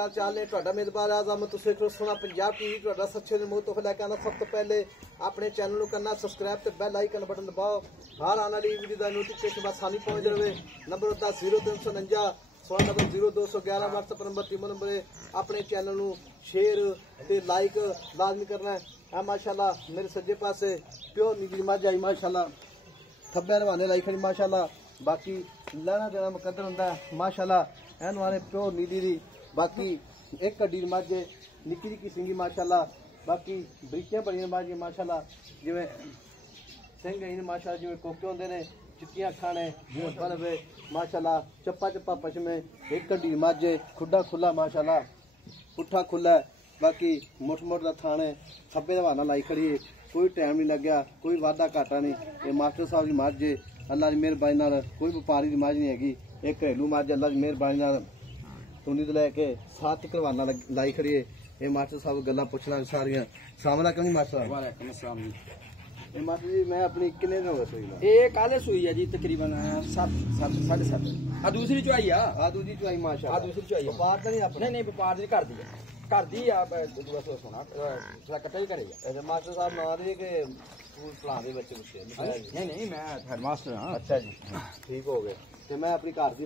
हाल चाल ने तुहाडा मेजबान आज़म तुसीं देख रहे हो सोना पंजाब टीवी तुहाडा सच्चे दे मुंह तोहफा लैके आना। सब तो पहले अपने चैनल को करना सबसक्राइब ते बेल आइकन बटन दबाओ हर आने वाली वीडियो दा नोटिफिकेशन बस सानी पहुंच रहे। नंबर होता 0349 160211 व्हाट्सएप नंबर टीमो नंबर अपने चैनल को शेयर ते लाइक लाजमी करना है। माशाल्लाह मेरे सज्जे पासे प्योर नीली मझ आई माशाल्लाह थब्बे रवाने लाई खड़ी माशाल्लाह। बाकी लैना देना मुकद्दर होंदा है माशाल्लाह एन वाले प्योर नीली दी। बाकी एक कड्डी मझ निक्की निक्की सिंगी माशाल्लाह। बाकी बरीकियां बड़ियां मझ माशाल्लाह जिवें सिंग इन माशाल्लाह जिवें कोके होंदे ने चिट्टियां अखां ने जिवें बल्ब माशाल्लाह चप्पा चप्पा पशमे एक कड्डी मझ खुड्डा खुला माशाल्लाह पुट्ठा खुला। बाकी मुठ मुठ दा थाने खब्बे रवाना लाई खड़ी है कोई टाइम नहीं लग्या कोई वादा घाटा नहीं। ये मास्टर साहब की मझ है अल्लाह की मेहरबानी नाल कोई व्यापारी की मझ नहीं हैगी एक घरेलू मझ अल्लाह की मेहरबानी नाल तुनी तो लैके साथ करवाना लाई खड़ी है। ये मास्टर साहब गल्लां पुछना सारियां सामला क्यों नहीं मास्टर साहब वालेकुम अस्सलाम जी। ये मास्टर जी मैं अपनी कितने दिन हो गए सुई ये काले सुई है जी तकरीबन 7 साढ़े 7 आ दूसरी चुआई आ दूसरी चुआई माशाल्लाह आ दूसरी चुआई व्यापार तो नहीं अपना नहीं व्यापार नहीं कर दी घर दी आ दूसरा सोना थोड़ा कट्टा ही करेगा। अच्छा मास्टर साहब ना रही के स्कूल पढ़ाते बच्चे बच्चे नहीं मैं हेडमास्टर हाँ। अच्छा जी ठीक हो गए तो मैं अपनी घर दी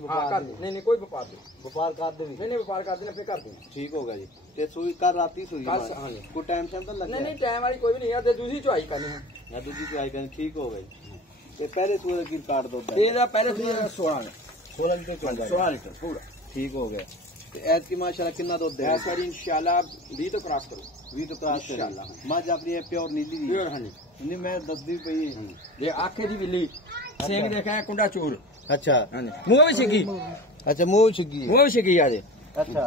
नहीं कोई व्यापार नहीं व्यापार कर दे नहीं व्यापार कर देना अपने घर दी ठीक हो गया जी। ते सुई कर राती सुई कोई टाइम शाम तो लगा नहीं टाइम वाली कोई भी नहीं है दूसरी चुआई करनी है मैं दूसरी चुआई करनी ठीक हो गई। ते पहले सूर की काट दो पहले 16 लीटर पूरा ठीक हो गया। ऐस की माशाल्लाह कितना दूध दे सर इंशाल्लाह 20 तो क्रॉस करो 20 तो क्रॉस इंशाल्लाह मझ अपनी है प्योर नीली दी प्योर। हां जी नहीं मैं 10 दी पई ये आंखें दी बिल्ली सिंग देखा है कुंडा चोर। अच्छा हां जी मुंह भी छिकी अच्छा मुंह छिकी आ जे अच्छा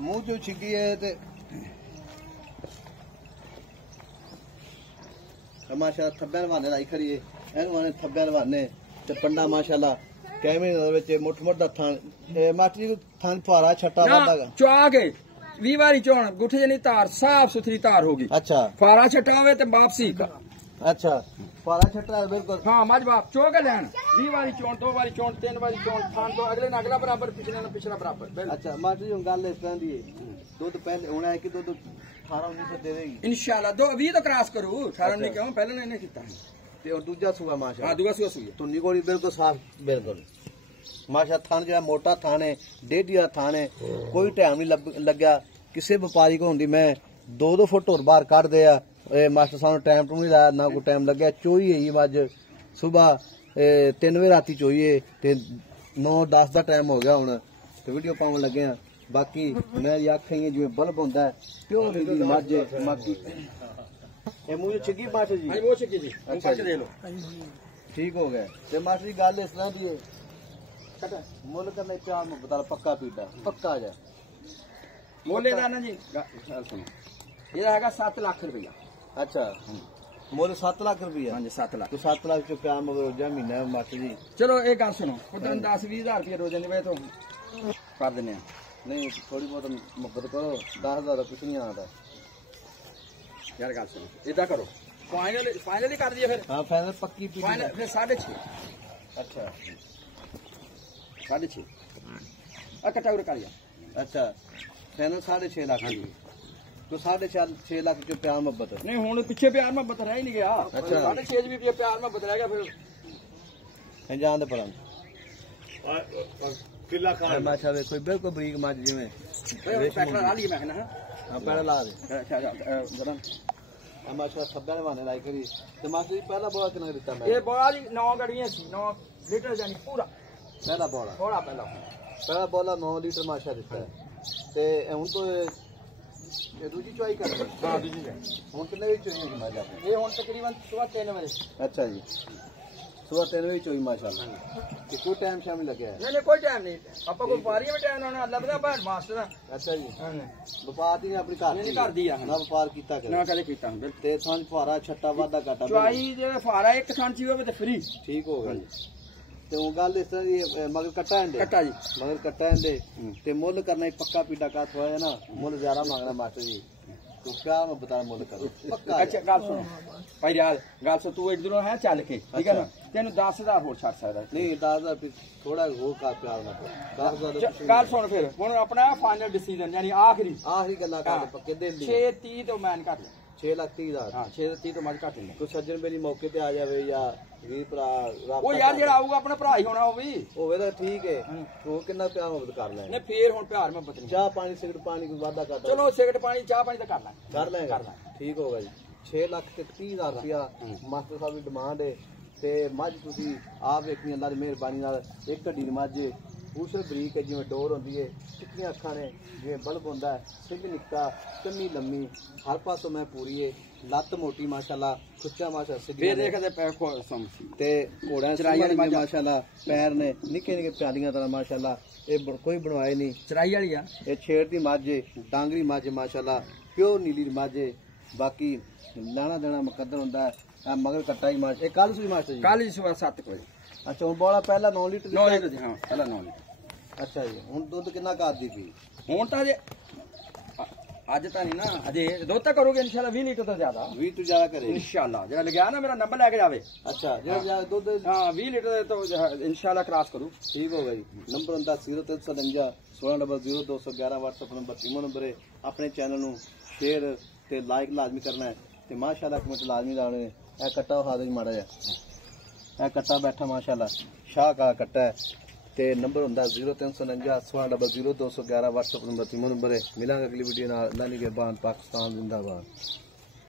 मुंह जो छिकी है ते माशाल्लाह थब्बे रवाने लाई खड़ी है एन वाने थब्बे रवाने ते पंडा माशाल्लाह कैमे विच मुठ मुठ दा थान माटी थान फुहारा छट्टा वादा चुआ के 20 बारी चोण गुठे जनी तार साफ सुथरी तार होगी। अच्छा फुहारा छट्टा होवे ते वापसी अच्छा फुहारा छट्टा बिल्कुल हां मज बाप चो के लेन 20 बारी चोण 2 बारी चोण 3 बारी चोण थान तो अगले ना अगला बराबर पिछले ना पिछला बराबर। अच्छा माटी जो गल इस तरह दी है दूध पहले होना है कि दूध 18 19 दे देगी इंशाल्लाह 20 तो क्रॉस करू 18 नहीं क्यों पहले ने कीता ते और दूजा सुआ माशाल्लाह हां दूसरा सुआ सुई तुन्नी कोड़ी बिल्कुल साफ बिल्कुल माशा थान जो मोटा थान है 1.5 थान है कोई टाइम नहीं लग्या किसी व्यापारी को होंगी मैं 2-2 फुट और बाहर कट दिया मास्टर साहब टाइम टू नहीं लाया ना कोई टाइम लग्या चोई है अज सुबह 3 बजे राती चोई है 9-10 का टाइम हो गया हूं तो वीडियो पावन लगे हैं। बाकी मैं आख जिवें बल्ब होंदा है प्योर नीली मझ बाकी ये मुझे छिगी मास्टर जी वो छिगी जी अच्छा दे लो ठीक हो गया। ते मास्टर जी गल इस तरह दी है मुल करना प्यार मुहब्बत पक्का पीटा पक्का जा मोले का ना जी सुनो ये हैगा 7 लाख रुपया। अच्छा मुल 7 लाख रुपया हाँ जी 7 लाख तो 7 लाख प्यार मगर महीना मास्टर जी चलो एक गल सुनो 10-20 हजार रुपया रोज वे तो कर देने नहीं थोड़ी बहुत मुहब्बत करो 10,000 कुछ नहीं आता यार गल सुनो इदा करो फाइनल कर दिए फिर हाँ फाइनल पक्की फाइनल फिर 6.5 अच्छा 6.5 कटा कर लिया अच्छा फाइनल 6.5 लाख तो 6.5 लाख जो प्यार मोहब्बत नहीं हूं पिछे प्यार मोहब्बत रह ही नहीं गया। अच्छा 6.5 भी प्यार मोहब्बत रह गया फिर जान दे पर किला खा माशा वे कोई बिल्कुल बरीक मझ जिवें पैकड़ा ला लिए मैं ना हां पैरा ला दे अच्छा जरा माशा थब्बे वाने लाई करी तो मास्टर जी पहला बोला कितना दिता मैं ये बोला जी 9 गड़ियां सी 9 लीटर यानी पूरा पहला बोला 9 लीटर माशा दिता है ते हुन तो ये दूसरी चुआई कर हां दूसरी हुन कितने बजे चुआई माशा ये हुन तकरीबन सुबह 3 बजे। अच्छा जी सुबह 3 बजे चुआई माशाल्लाह तो कोई टाइम शाम लगे है नहीं कोई टाइम नहीं आपको कोई व्यापारी में टाइम ना अल्लाह बदा पर मास्टर। अच्छा जी व्यापार दी अपनी घर नहीं कर दिया ना व्यापार कीता ना कदे कीता ते थान फुहारा छट्टा वादा घाटा चुआई जे फुहारा एक थान ची होवे ते फ्री ठीक हो गई ते वो गल इस तरह दी मगर कट्टा एंडे कट्टा जी मगर कट्टा एंडे ते मुल करना पक्का पीड़ा का थोड़ा है ना मुल ज्यादा मांगना मास्टर जी ਤੂੰ ਪਿਆਰ ਮੁਹੱਬਤ ਨਾਲ ਮੁੱਲ ਕਰੋ ਪੱਕਾ। ਅੱਛਾ ਗੱਲ ਸੁਣ ਭਾਈ ਯਾਰ ਗੱਲ ਸੁਣ, ਤੂੰ ਇਧਰੋਂ ਹੈ ਚੱਲ ਕੇ ਠੀਕ ਹੈ ਨਾ, ਤੈਨੂੰ 10,000 ਹੋਰ ਛੱਡ ਸਕਦਾ। ਨਹੀਂ 10,000 ਥੋੜਾ ਹੋਰ ਕਰ ਪਿਆਰ ਨਾਲ 10,000 ਗੱਲ ਸੁਣ ਫਿਰ ਹੁਣ ਆਪਣਾ ਫਾਈਨਲ ਡਿਸੀਜਨ ਯਾਨੀ ਆਖਰੀ ਗੱਲਾਂ ਕਰਦੇ ਪੱਕੇ ਦੇ ਲਈ 6:30 ਤੋਂ ਮੈਂ ਘੱਟ 6,30,000 ਹਾਂ 6:30 ਤੋਂ ਮੈਂ ਘੱਟ ਨਹੀਂ। ਕੋਈ ਸੱਜਣ ਮੇਰੀ ਮੌਕੇ ਤੇ ਆ ਜਾਵੇ ਜਾਂ ਵੀਰ ਭਰਾ ਉਹ ਯਾਰ ਜਿਹੜਾ ਆਊਗਾ ਆਪਣਾ ਭਰਾ ਹੀ ਹੋਣਾ ਉਹ ਵੀ ਹੋਵੇ ਤਾਂ ਠੀਕ ਹੈ, ਉਹ ਕਿੰਨਾ ਪਿਆਰ ਮੁਹੱਬਤ ਕਰ ਲੈਣ। ਨਹੀਂ ਫੇਰ ਹੁਣ ਪਿਆਰ ਮੁਹੱਬਤ ਨਹੀਂ, ਚਾਹ ਪਾਣੀ ਸਿਗਰਟ ਪਾਣੀ ਕੋਈ ਵਾਧਾ ਕਰਦਾ ਚਲੋ ਸਿਗਰਟ ਪਾਣੀ ਚਾਹ ਪਾਣੀ ਤਾਂ ਕਰ ਲੈ ਠੀਕ ਹੋਗਾ ਜੀ। 6,30,000 ਰੁਪਇਆ ਮਾਸਟਰ ਸਾਹਿਬ ਦੀ ਡਿਮਾਂਡ ਹੈ ਤੇ ਮੱਝ ਤੁਸੀਂ ਆਪ ਵੇਖਣੀ ਅੱਲਾ ਦੀ ਮਿਹਰਬਾਨੀ ਨਾਲ ਇੱਕ ਢੱਡੀ ਦੀ ਮੱਝ ਪੂਛਲ ਬਰੀਕ ਹੈ ਜਿਵੇਂ ਡੋਰ ਹੁੰਦੀ ਹੈ, ਟਿੱਕੀਆਂ ਅੱਖਾਂ ਨੇ ਜਿਵੇਂ ਬਲਬ ਹੁੰਦਾ ਹੈ, ਸਿੰਘ ਨਿੱਕਾ ਕੰਨੀ ਲੰਮੀ ਹਰ ਪਾਸੋਂ ਮੈਂ ਪੂਰੀ ਹੈ, ਲੱਤ ਮੋਟੀ ਮਾਸ਼ਾਅੱਲਾ, ਖੁੱਚਾ ਮਾਸ਼ਾਅੱਲਾ ਫੇਰ ਦੇਖਦੇ ਤੇ ਘੋੜਿਆਂ ਚਰਾਈ ਵਾਲੀ ਮਾਸ਼ਾਅੱਲਾ, ਪੈਰ ਨੇ ਨਿੱਕੇ ਨਿੱਕੇ ਪਿਆਲੀਆਂ ਤਰ੍ਹਾਂ ਮਾਸ਼ਾਅੱਲਾ, ਇਹ ਕੋਈ ਬਣਵਾਏ ਨਹੀਂ ਚਰਾਈ ਵਾਲੀ ਆ। ਇਹ ਛੇੜ ਦੀ ਮੱਝ ਡਾਂਗਰੀ ਮੱਝ ਮਾਸ਼ਾਅੱਲਾ, ਪਿਓਰ ਨੀਲੀ ਦੀ ਮੱਝ, ਬਾਕੀ ਲੈਣਾ ਦੇਣਾ ਮੁਕੱਦਰ ਹੁੰਦਾ ਹੈ। ਮਗਰ ਕੱਟਾ ਹੀ ਮੱਝ, ਇਹ ਕੱਲ ਸੂਈ ਮਾਸਟਰ ਜੀ? ਕੱਲ ਹੀ ਸਵੇਰ 7 ਵਜੇ। ਅੱਛਾ ਹੁਣ ਬੋਲਾ ਪਹਿਲਾਂ 9 ਲੀਟਰ 9 ਲੀਟਰ ਹਾਂ ਪਹਿਲਾਂ 9 ਲੀਟਰ। ਅੱਛਾ ਜੀ ਹੁਣ ਦੁੱਧ ਕਿੰਨਾ ਕਰਦੀ ਪਈ? ਹੁਣ ਤਾਂ ਜੇ ਅੱਜ ਤਾਂ ਨਹੀਂ ਨਾ, ਅਜੇ ਦੁੱਧ ਤਾਂ ਕਰੋਗੇ ਇਨਸ਼ਾਅੱਲਾ 20 ਲੀਟਰ ਤੋਂ ਜ਼ਿਆਦਾ। 20 ਤੋਂ ਜ਼ਿਆਦਾ ਕਰੇ ਇਨਸ਼ਾਅੱਲਾ, ਜਿਹੜਾ ਲਿਖਿਆ ਨਾ ਮੇਰਾ ਨੰਬਰ ਲੈ ਕੇ ਜਾਵੇ। ਅੱਛਾ ਜਿਹੜਾ ਦੁੱਧ ਹਾਂ 20 ਲੀਟਰ ਤੋਂ ਇਨਸ਼ਾਅੱਲਾ ਕ੍ਰਾਸ ਕਰੂ। ਠੀਕ ਹੋਗਾ ਜੀ। ਨੰਬਰ ਹੁੰਦਾ 0357 16000211 WhatsApp ਨੰਬਰ ਟੀਮੋ ਨੰਬਰ ਹੈ। ਆਪਣੇ ਚੈਨਲ ਨੂੰ ਸ਼ੇਅਰ ਤੇ ਲਾਈਕ ਲਾਜ਼ਮੀ ਕਰਨਾ ਹੈ ਤੇ ਮਾਸ਼ਾਅੱਲਾ ਕਮੈਂਟ ਲਾਜ਼ਮੀ ਲਾਉਣੇ। ਇਹ ਕੱਟਾ ਵਿਖਾ ਦਿਓ ਜੀ ਮਾੜਾ ਜਿਹਾ, ਇਹ ਕੱਟਾ ਬੈਠਾ ਮਾਸ਼ਾਅੱਲਾ ਸ਼ਾਹਕਾਰ ਕੱਟਾ ਹੈ ਤੇ ਨੰਬਰ ਹੁੰਦਾ 0349 16000211 WhatsApp ਨੰਬਰ ਟੀਮੋ ਨੰਬਰ ਹੈ। ਮਿਲਾਂਗੇ ਅਗਲੀ ਵੀਡੀਓ ਨਾਲ। ਅੱਲਾ ਦੀ ਮਿਹਰਬਾਨੀ, ਪਾਕਿਸਤਾਨ ਜ਼ਿੰਦਾਬਾਦ।